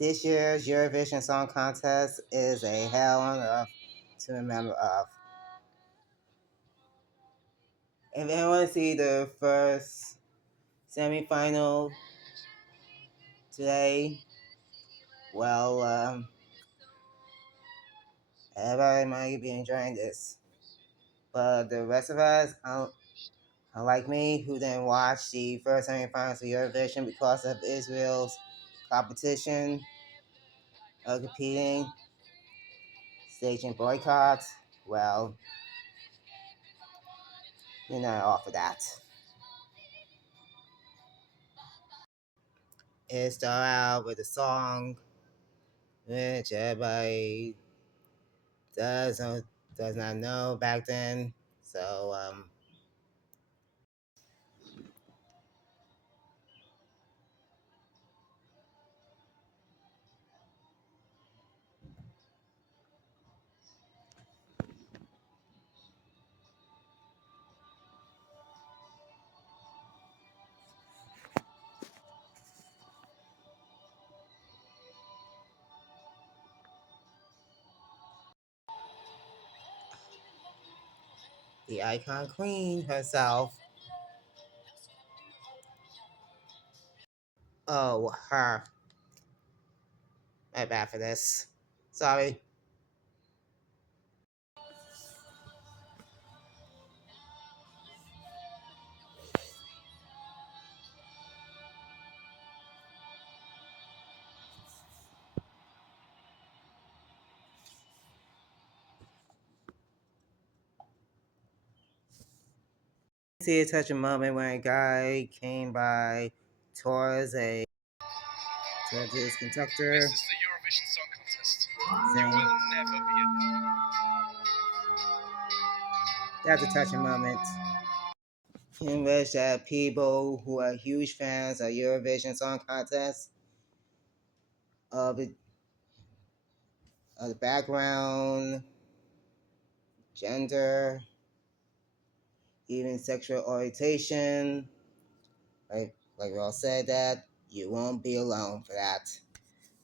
This year's Eurovision Song Contest is a hell on earth to remember of. If anyone see the first semifinal today, well, everybody might be enjoying this. But the rest of us, unlike me, who didn't watch the first semifinals of Eurovision because of Israel's competition of competing, staging boycotts, well, you're not off of that. It started out with a song which everybody does does not know back then. So the icon queen herself. Oh, her. My bad for this. Sorry. See a touching moment when a guy came by towards his conductor. This is the Eurovision Song Contest. There will never be a... That's a touching moment in which people who are huge fans of Eurovision Song Contest of the background, gender, even sexual orientation, like we all said, that you won't be alone for that.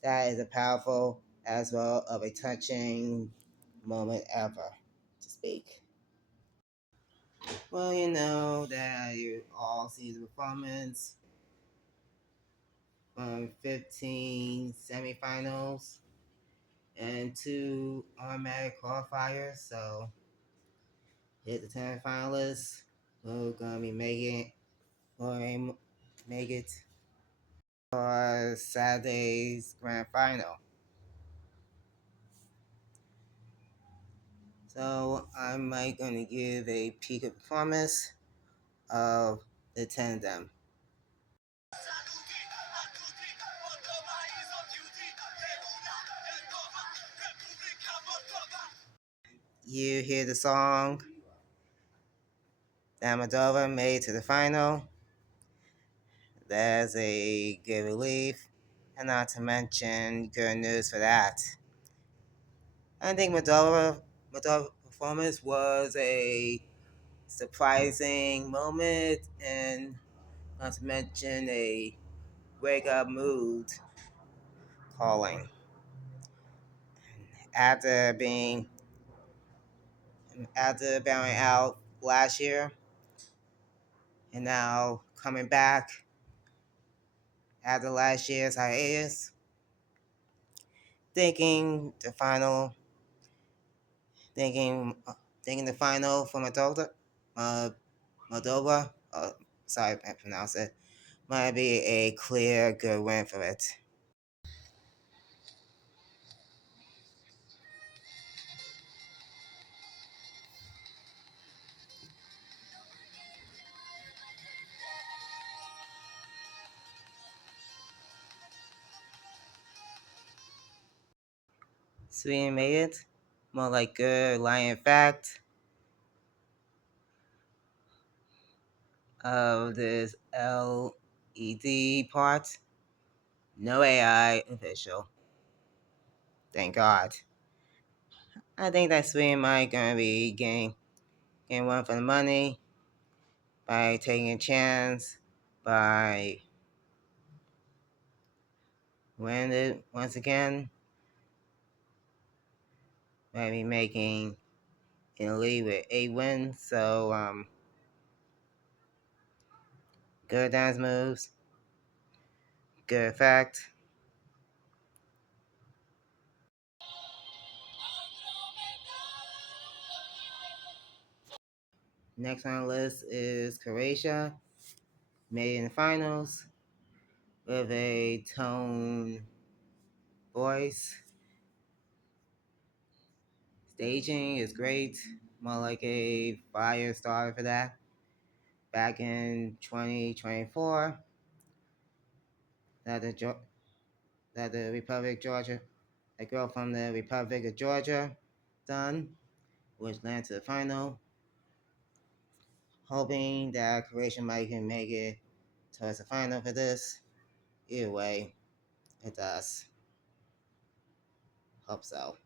That is a powerful as well of a touching moment ever to speak. Well, you know that you all see the performance from 15 semifinals and 2 automatic qualifiers. So hit the 10 finalists. We're gonna be making or make it for Saturday's grand final. So I'm gonna give a peek of performance of the 10 of them. You hear the song that Moldova made to the final. There's a good relief, and not to mention good news for that. I think Moldova's performance was a surprising moment, and not to mention a wake up mood calling. After bowing out last year, and now coming back after last year's hiatus, thinking the final, thinking, thinking the final for Moldova. Sorry, I pronounced it. Might be a clear good win for it. Sweden made it. More like good lying fact of this LED part. No AI official. Thank God. I think that Sweden might gonna be getting one for the money by taking a chance by When it once again, maybe making in the lead with 8 wins. So good dance moves, good effect. Next on the list is Croatia, made in the finals with a tone voice. Staging is great, more like a fire starter for that. Back in 2024, that the Republic of Georgia, a girl from the Republic of Georgia, done, which led to the final. Hoping that Croatia might can make it towards the final for this. Either way, it does. Hope so.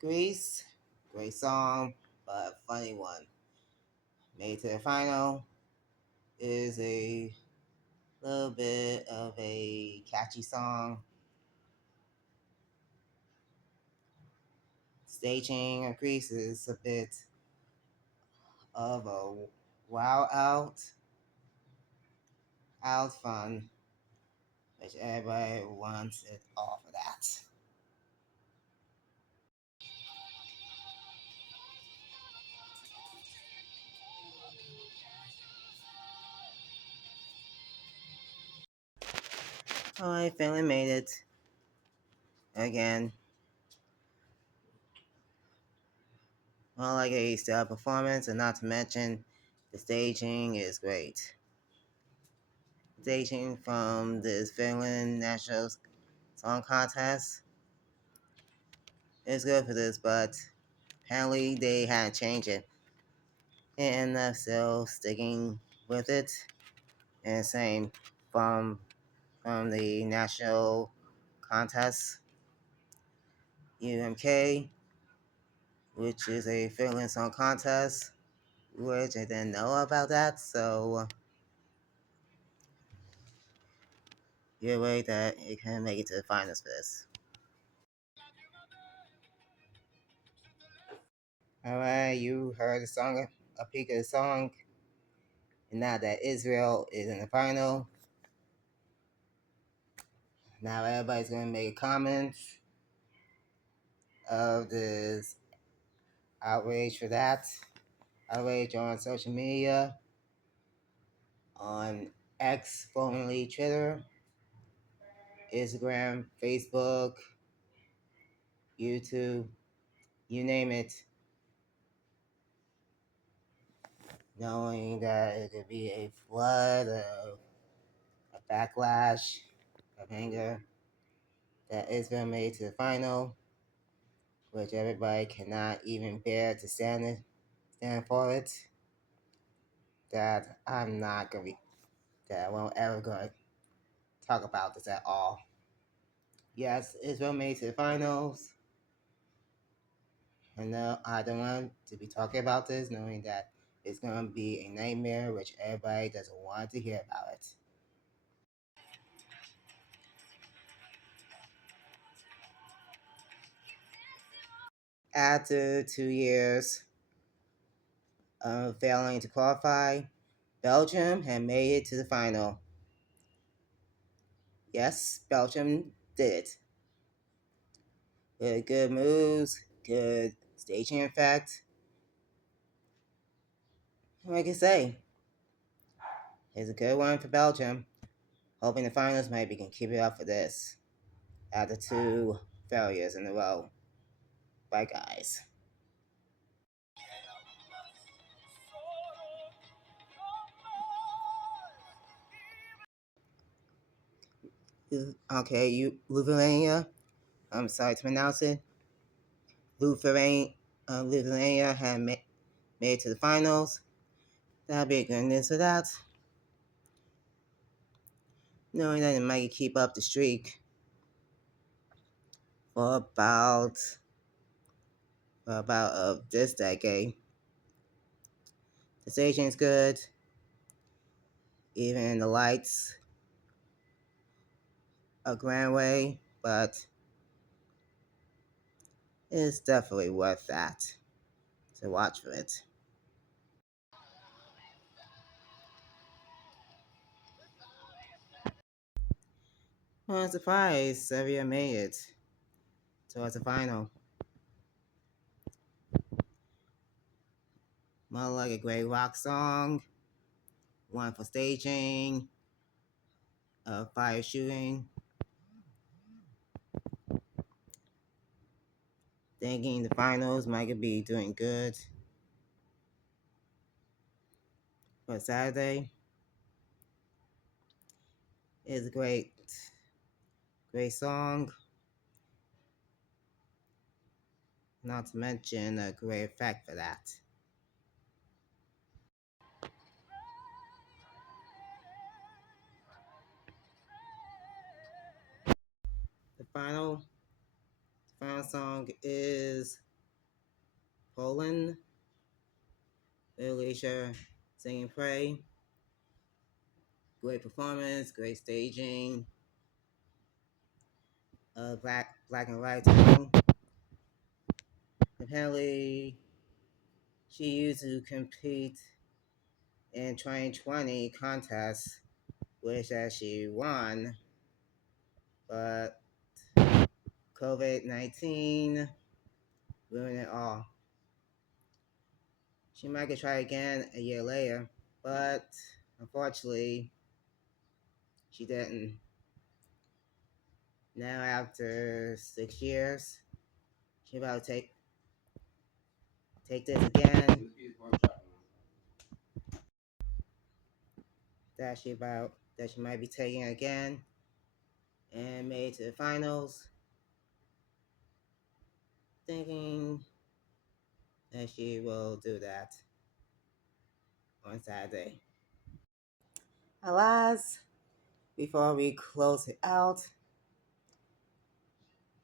Greece, great song, but funny one. Made to the final is a little bit of a catchy song. Staging of Greece is a bit of a wow out fun, which everybody wants it all for that. Oh, I finally made it again. Well, like a stellar performance, and not to mention the staging is great. Staging from this Finland National Song Contest is good for this, but apparently they had to change it. And I'm still sticking with it. And same from the national contest, UMK, which is a Finland Song Contest, which I didn't know about that, so either way that it can make it to the finals for this. Alright, you heard the song, a peek of the song, and now that Israel is in the final, now everybody's gonna make comments of this outrage for that. Outrage on social media, on X, formerly Twitter, Instagram, Facebook, YouTube, you name it, knowing that it could be a flood of a backlash of anger that Israel made to the final, which everybody cannot even bear to stand for it. That I'm not gonna be, that I won't ever gonna talk about this at all. Yes, Israel made to the finals. And no, I don't want to be talking about this, knowing that it's gonna be a nightmare, which everybody doesn't want to hear about it. After 2 years of failing to qualify, Belgium had made it to the final. Yes, Belgium did it. With good moves, good staging effect. What I can say, it's a good one for Belgium. Hoping the finals maybe can keep it up for this after 2 failures in a row. Bye, guys. Okay, you Lithuania. I'm sorry to pronounce it. Lithuania had made it to the finals. That'd be a good news for that. Knowing that it might keep up the streak for about this decade. The staging's good, even the lights a grand way, but it's definitely worth that to watch for it. Well, I'm surprised Serbia made it towards the final. More like a great rock song, one for staging, fire shooting, thinking the finals might be doing good for Saturday. It's a great song, not to mention a great effect for that. The final song is Poland, Alicia singing Pray. Great performance, great staging, black and white tone. Apparently, she used to compete in 2020 contest, which she won, but COVID-19 ruined it all. She might get try again a year later, but unfortunately, she didn't. Now, after 6 years, she about to take this again. That she might be taking again and made it to the finals, thinking that she will do that on Saturday. Alas, before we close it out,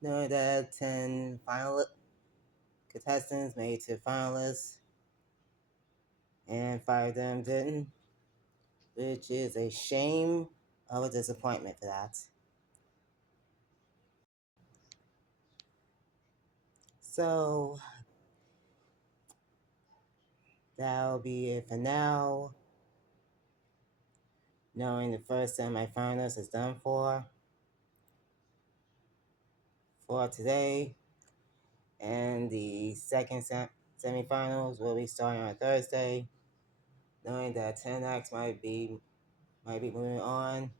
know that 10 final contestants made it to finalists, and 5 of them didn't, which is a shame of a disappointment for that. So that'll be it for now. Knowing the first semifinals is done for today, and the second semifinals will be starting on Thursday. Knowing that 10 acts might be moving on,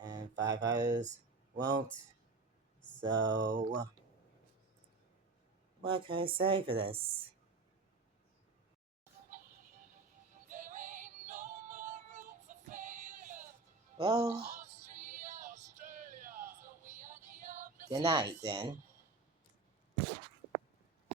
and 5 others won't. So, what can I say for this? Well, good night then.